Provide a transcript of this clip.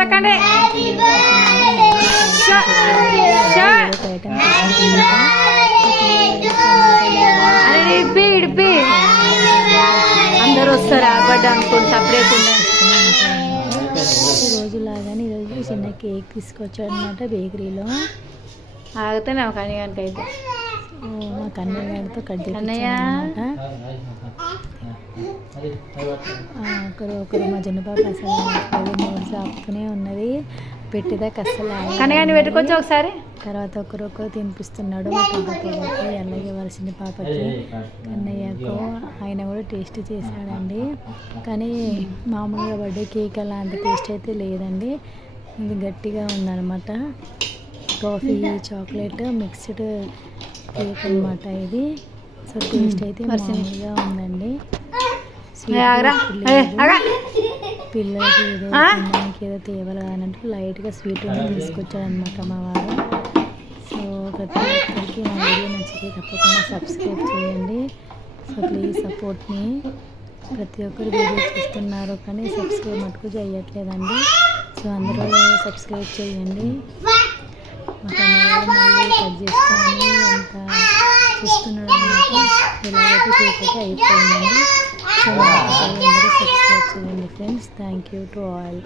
రకండి ఇడిపి ఇడిపి అందరు వస్తారా బట్ అనుకోండి సపరేట్ రోజు లాగానే ఈరోజు చిన్న కేక్ తీసుకొచ్చాడు అనమాట బేకరీలో. ఆగితే నా కన్నయ్యానికి అయితే మా కన్నయ్య గారితో కట్ చేయించానమాట. ఒకరు మా చిన్న పాప అసలు నోట్స్ ఆపుతూనే ఉన్నది, పెట్టేదాకా అసలు కన్నయ్యని పెట్టుకోవచ్చు ఒకసారి. తర్వాత ఒకరొకరు తినిపిస్తున్నాడు మా పెద్ద పాపకి, అలాగే వాళ్ళ చిన్న పాపకి, కన్నయ్యకు. ఆయన కూడా టేస్ట్ చేశాడండి, కానీ మామూలుగా బర్త్డే కేక్ అలా అంత టేస్ట్ అయితే లేదండి. ఇది గట్టిగా ఉందన్నమాట. కాఫీ చాక్లెట్ మిక్స్డ్ కేక్ అనమాట ఇది. సో టేస్ట్ అయితే మామూలుగా ఉందండి. పిల్లలకి ఏదో తినడానికి ఏదో తేవాలి అన్నట్టు లైట్గా స్వీట్ తీసుకొచ్చాడనమాట మా వారు. సో ప్రతి ఒక్కరికి మా వీడియో నచ్చితే తప్పకుండా సబ్స్క్రైబ్ చేయండి. సో ప్లీజ్ సపోర్ట్ మీ. ప్రతి ఒక్కరు వీడియో చూస్తున్నారు కానీ సబ్స్క్రైబ్ మటుకు చేయట్లేదండి. సో అందరూ సబ్స్క్రైబ్ చేయండి. మా కన్నయ్య మళ్ళీ కట్ చేసుకొని అంత చూస్తున్నాడు అనమాట. ఎలాగైతే కేక్ అయితే అయిపోయిందండి. సో అందరూ సబ్స్క్రైబ్ చేయండి friends. Thank you to all.